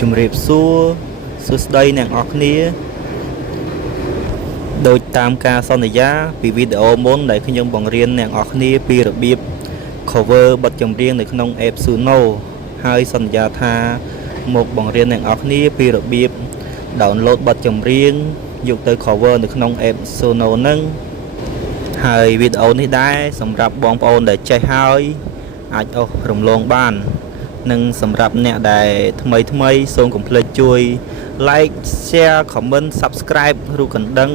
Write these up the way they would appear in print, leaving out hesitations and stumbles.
ជំរាបសួរសួស្តីអ្នកនរគ្នាដោយតាមការសន្យាពីវីដេអូមុនដែលខ្ញុំបង្រៀនអ្នកនរគ្នាពីរបៀប cover បទចម្រៀងនៅក្នុង app Suno ហើយសន្យាថាមកបង្រៀនអ្នកនរគ្នាពីរបៀប download បទចម្រៀងយកទៅ cover នៅក្នុង app Suno ហ្នឹងហើយវីដេអូនេះដែរសម្រាប់បងប្អូនដែលចេះហើយអាចអស់រំលងបាននិងសម្រាប់អ្នកដែលថ្មីសូមកុំភ្លេចជួយ like share comment subscribe រូបកណ្ដឹង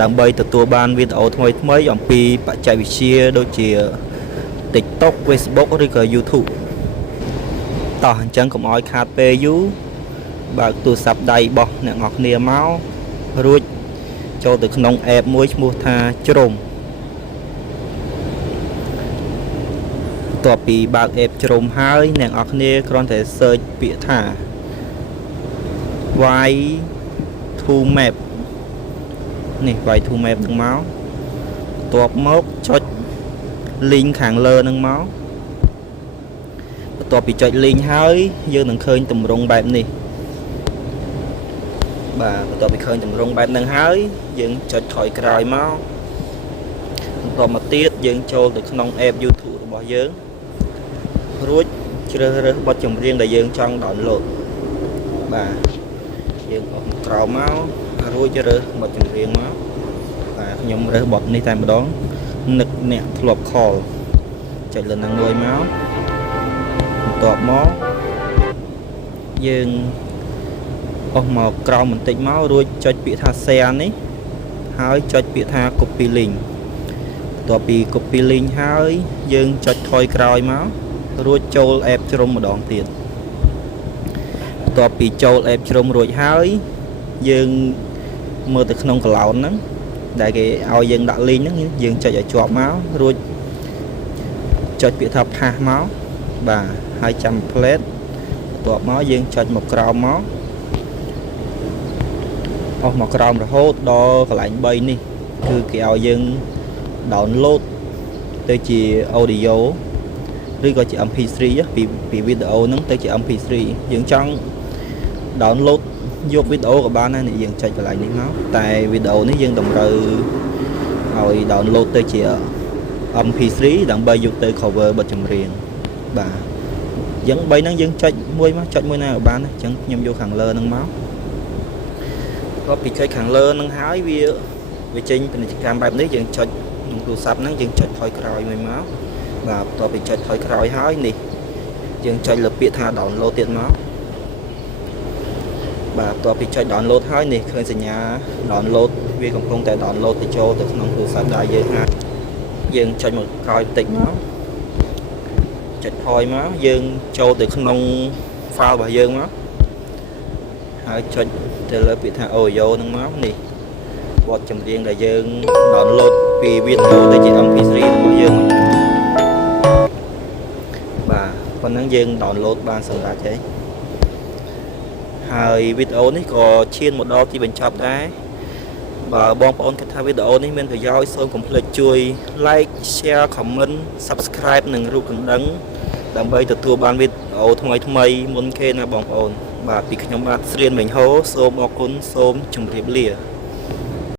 ដើម្បីទទួលបានវីដេអូថ្មីអំពីបច្ចេកវិទ្យាដូចជា TikTok Facebook ឬក៏ YouTube តោះអញ្ចឹងកុំឲ្យខាតពេលយូរបើកទូរស័ព្ទដៃរបស់អ្នកនរគ្នាមករួចចូលទៅក្នុង app មួយឈ្មោះថាជ្រុំបន្ទាប់ពីបើក app ជ្រុំហើយអ្នកនរគ្នាគ្រាន់តែ search ពាក្យថា Y2 map នេះ Y2 map នឹងមកបន្ទាប់មកចុច link ខាងលើនឹងមកបន្ទាប់ពីចុច link ហើយយើងនឹងឃើញទម្រង់បែបនេះបាទបន្ទាប់ពីឃើញទម្រង់បែបហ្នឹងហើយយើងចុចថយក្រោយមកបន្ទាប់មកទៀតយើងចូលទៅក្នុង app YouTube របស់យើងរួចជ្រើសរើសបទចម្រៀងដែលយើងចង់ download បាទយើងអស់មកក្រោមមករួចរើសបទចម្រៀងមកបាទខ្ញុំរើសបទនេះតែម្ដងនឹកអ្នកធ្លាប់ខលចុចលើនឹងមួយមកបន្ទាប់មកយើងអស់មកក្រោមបន្តិចមករួចចុចពាក្យថា share នេះហើយចុចពាក្យថា copy link បន្ទាប់ពី copy link ហើយយើងចុចថយក្រោយមករួចចូល app ជ្រុំម្ដងទៀតបន្ទាប់ពីចូល app ជ្រុំរួចហើយយើងមើលទៅក្នុង cloud ហ្នឹងដែលគេឲ្យយើងដាក់ link ហ្នឹងយើងចុចឲ្យជាប់មករួចចុចពាក្យថា pass មកបាទហើយចាំ plate បន្ទាប់មកយើងចុចមកក្រោមមកអស់មកក្រោមរហូតដល់កន្លែង3នេះគឺគេឲ្យយើង download ទៅជា audio ឬក៏ជា MP3 ពីវីដេអូហ្នឹងទៅជា MP3 យើងចង់ download យកវីដេអូក៏បានដែរនេះយើងចុចកន្លែងនេះមកតែវីដេអូនេះយើងតម្រូវឲ្យ download ទៅជា MP3 ដើម្បីយកទៅ cover បទចម្រៀងបាទអញ្ចឹង3ហ្នឹងយើងចុចមួយមកចុចមួយណាក៏បានអញ្ចឹងខ្ញុំយកខាងលើហ្នឹងមកក៏ពីចុចខាងលើហ្នឹងហើយវាចេញពាណិជ្ជកម្មបែបនេះយើងចុចក្នុងទូរស័ព្ទហ្នឹងយើងចុចថយក្រោយមួយមកបាទបន្ទាប់ពីចុចថយក្រោយហើយនេះយើងចុចលើពាក្យថា download ទៀតមកបាទបន្ទាប់ពីចុច download ហើយនេះឃើញសញ្ញា download វាកំពុងតែ download ទៅចូលទៅក្នុងទូរស័ព្ទដៃយើងហើយយើងចុចមកក្រោយបន្តិចមកចុចថយមកយើងចូលទៅក្នុង file របស់យើងមកហើយចុចទៅលើពាក្យថា audio ហ្នឹងមកនេះបទចម្រៀងដែលយើង download ពីវីដេអូទៅជា MP3 របស់យើងបាទប៉ុណ្ណឹងយើង download បានសម្រាប់ហើយហើយវីដេអូនេះក៏ឈានមកដល់ទីបញ្ចប់ដែរបើបងប្អូនគិតថាវីដេអូនេះមានប្រយោជន៍សូមកុំភ្លេចជួយ like share comment subscribe និងរូបកណ្ដឹងដើម្បីទទួលបានវីដេអូថ្មីមុនគេណាបងប្អូនបាទពីខ្ញុំបាទស្រៀនវិញហូសូមអរគុណសូមជម្រាបលា